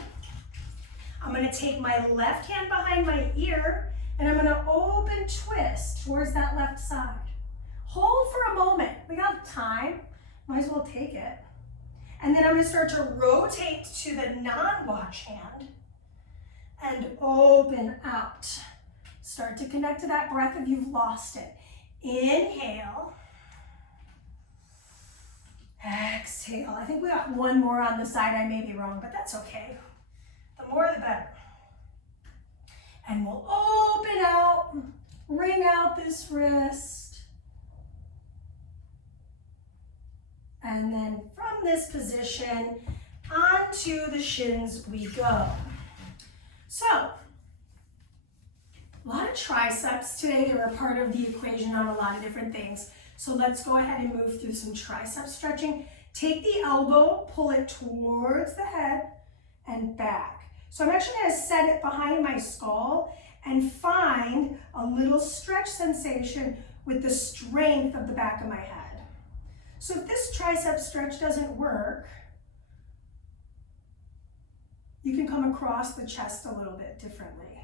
I'm going to take my left hand behind my ear, and I'm going to open twist towards that left side. Hold for a moment. We got time. Might as well take it. And then I'm going to start to rotate to the non-watch hand and open out. Start to connect to that breath if you've lost it. Inhale. Exhale. I think we got one more on the side. I may be wrong, but that's okay. The more the better. And we'll open out, wring out this wrist. And then from this position, onto the shins we go. So, a lot of triceps today. They were part of the equation on a lot of different things. So let's go ahead and move through some tricep stretching. Take the elbow, pull it towards the head and back. So I'm actually going to set it behind my skull and find a little stretch sensation with the strength of the back of my head. So if this tricep stretch doesn't work, you can come across the chest a little bit differently.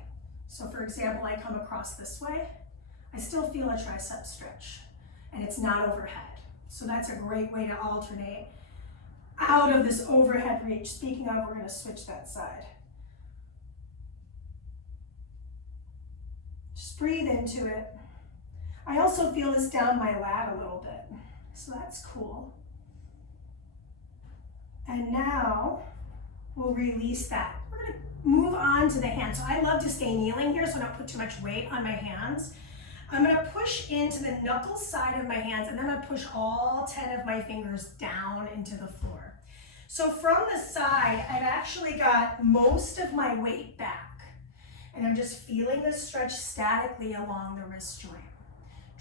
So for example, I come across this way, I still feel a tricep stretch and it's not overhead. So that's a great way to alternate out of this overhead reach. Speaking of, we're going to switch that side. Just breathe into it. I also feel this down my lat a little bit, so that's cool. And now we'll release that. We're going to move on to the hands. So I love to stay kneeling here so I don't put too much weight on my hands. I'm going to push into the knuckle side of my hands, and then I'm going to push all 10 of my fingers down into the floor. So from the side, I've actually got most of my weight back. And I'm just feeling the stretch statically along the wrist joint.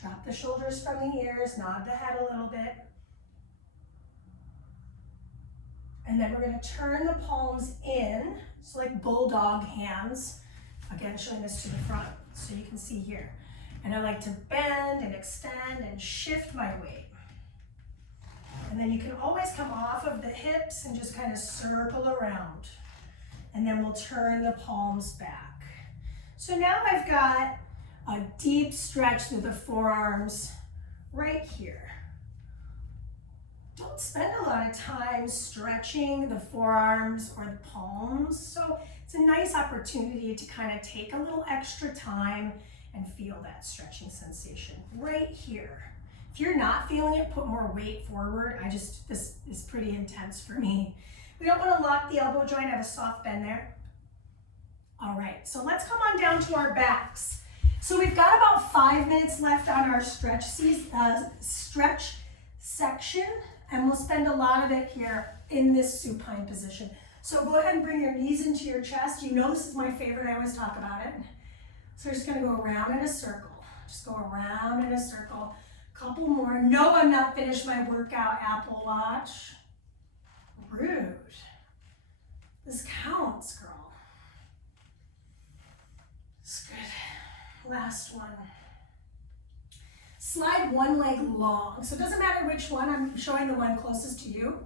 Drop the shoulders from the ears, nod the head a little bit. And then we're going to turn the palms in, so like bulldog hands. Again, showing this to the front so you can see here. And I like to bend and extend and shift my weight. And then you can always come off of the hips and just kind of circle around. And then we'll turn the palms back. So now I've got a deep stretch through the forearms right here. Don't spend a lot of time stretching the forearms or the palms. So it's a nice opportunity to kind of take a little extra time and feel that stretching sensation right here. If you're not feeling it, put more weight forward. This is pretty intense for me. We don't want to lock the elbow joint. I have a soft bend there. All right, so let's come on down to our backs. So we've got about 5 minutes left on our stretch section, and we'll spend a lot of it here in this supine position. So go ahead and bring your knees into your chest. You know this is my favorite, I always talk about it. So we're just gonna go around in a circle. Just go around in a circle. Couple more. No, I'm not finished my workout, Apple Watch. Rude. This counts, girl. It's good. Last one. Slide one leg long. So it doesn't matter which one, I'm showing the one closest to you.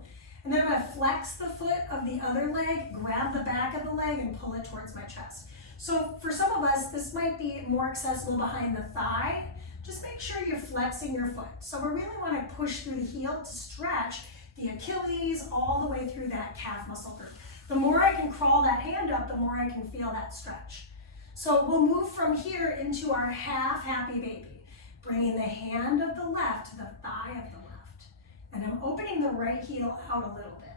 And then I'm gonna flex the foot of the other leg, grab the back of the leg and pull it towards my chest. So for some of us, this might be more accessible behind the thigh. Just make sure you're flexing your foot. So we really wanna push through the heel to stretch the Achilles all the way through that calf muscle group. The more I can crawl that hand up, the more I can feel that stretch. So we'll move from here into our half happy baby, bringing the hand of the left to the thigh of the left. And I'm opening the right heel out a little bit.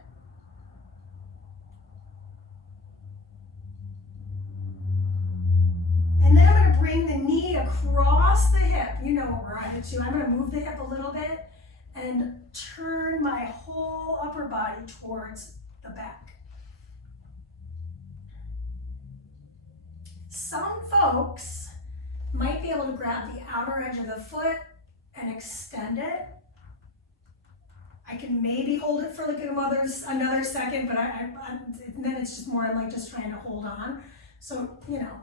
And then I'm gonna bring the knee across the hip. You know what we're headed to. I'm gonna move the hip a little bit and turn my whole upper body towards the back. Some folks might be able to grab the outer edge of the foot and extend it. I can maybe hold it for like another second, but then it's just more I'm like just trying to hold on. So, you know,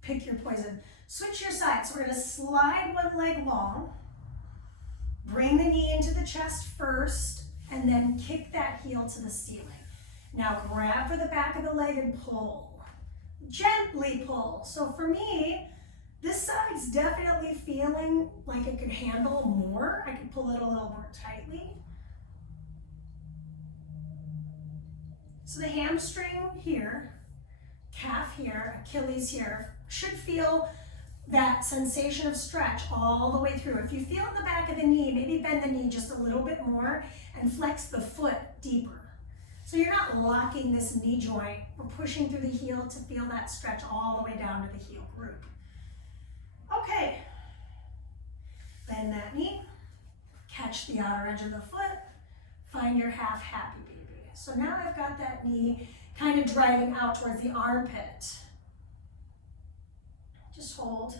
pick your poison. Switch your sides. So we're gonna slide one leg long, bring the knee into the chest first, and then kick that heel to the ceiling. Now grab for the back of the leg and pull. Gently pull. So for me, this side's definitely feeling like it could handle more. I can pull it a little more tightly. So the hamstring here, calf here, Achilles here, should feel that sensation of stretch all the way through. If you feel in the back of the knee, maybe bend the knee just a little bit more and flex the foot deeper. So you're not locking this knee joint. We're pushing through the heel to feel that stretch all the way down to the heel group. Okay. Bend that knee. Catch the outer edge of the foot. Find your half happy baby. So now I've got that knee kind of driving out towards the armpit. Just hold.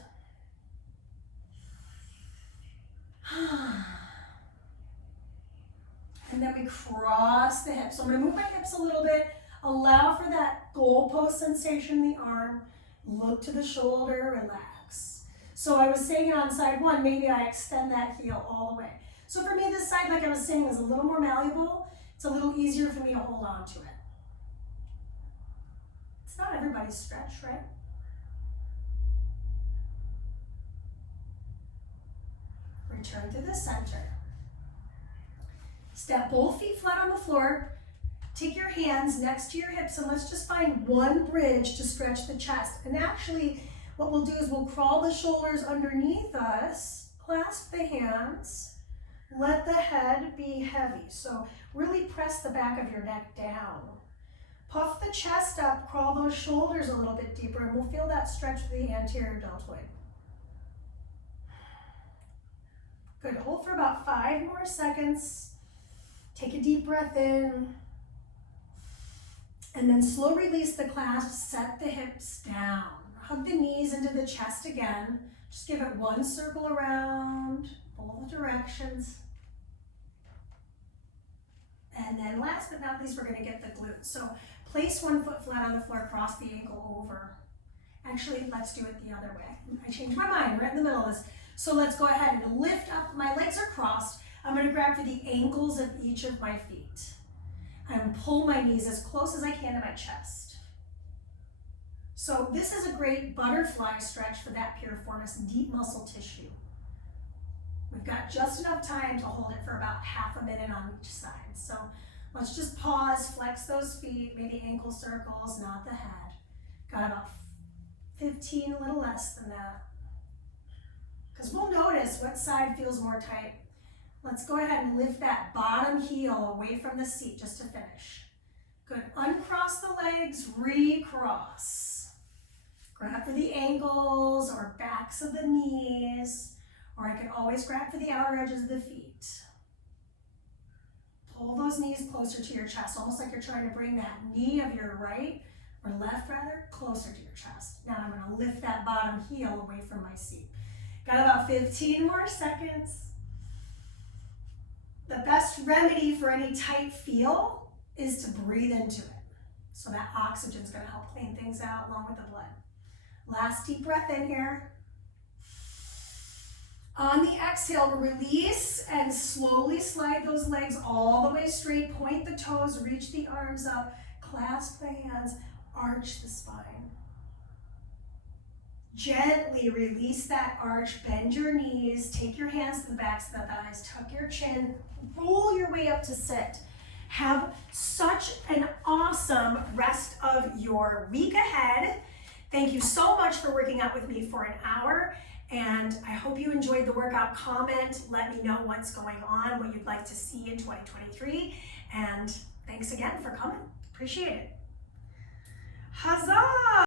And then we cross the hips. So I'm gonna move my hips a little bit, allow for that goalpost sensation in the arm, look to the shoulder, relax. So I was saying it on side one, maybe I extend that heel all the way. So for me, this side, like I was saying, is a little more malleable. It's a little easier for me to hold on to it. It's not everybody's stretch, right? Return to the center. Step both feet flat on the floor. Take your hands next to your hips and let's just find one bridge to stretch the chest. And actually, what we'll do is we'll crawl the shoulders underneath us, clasp the hands, let the head be heavy. So really press the back of your neck down. Puff the chest up, crawl those shoulders a little bit deeper, and we'll feel that stretch of the anterior deltoid. Good, hold for about 5 more seconds. Take a deep breath in. And then slow release the clasp, set the hips down. Hug the knees into the chest again. Just give it one circle around, both directions. And then last but not least, we're gonna get the glutes. So place one foot flat on the floor, cross the ankle over. Actually, let's do it the other way. I changed my mind, right in the middle of this. So let's go ahead and lift up, my legs are crossed. I'm gonna grab for the ankles of each of my feet. And pull my knees as close as I can to my chest. So this is a great butterfly stretch for that piriformis deep muscle tissue. We've got just enough time to hold it for about half a minute on each side. So let's just pause, flex those feet, maybe ankle circles, not the head. Got about 15, a little less than that. Because we'll notice what side feels more tight. Let's go ahead and lift that bottom heel away from the seat just to finish. Good, uncross the legs, recross. Grab for the ankles or backs of the knees, or I can always grab for the outer edges of the feet. Pull those knees closer to your chest, almost like you're trying to bring that knee of your right, or left rather, closer to your chest. Now I'm gonna lift that bottom heel away from my seat. Got about 15 more seconds. The best remedy for any tight feel is to breathe into it. So that oxygen's gonna help clean things out along with the blood. Last deep breath in here. On the exhale, release and slowly slide those legs all the way straight. Point the toes, reach the arms up, clasp the hands, arch the spine. Gently release that arch, bend your knees, take your hands to the backs of the thighs, tuck your chin, roll your way up to sit. Have such an awesome rest of your week ahead. Thank you so much for working out with me for an hour, and I hope you enjoyed the workout. Comment, let me know what's going on, what you'd like to see in 2023, and thanks again for coming. Appreciate it. Huzzah!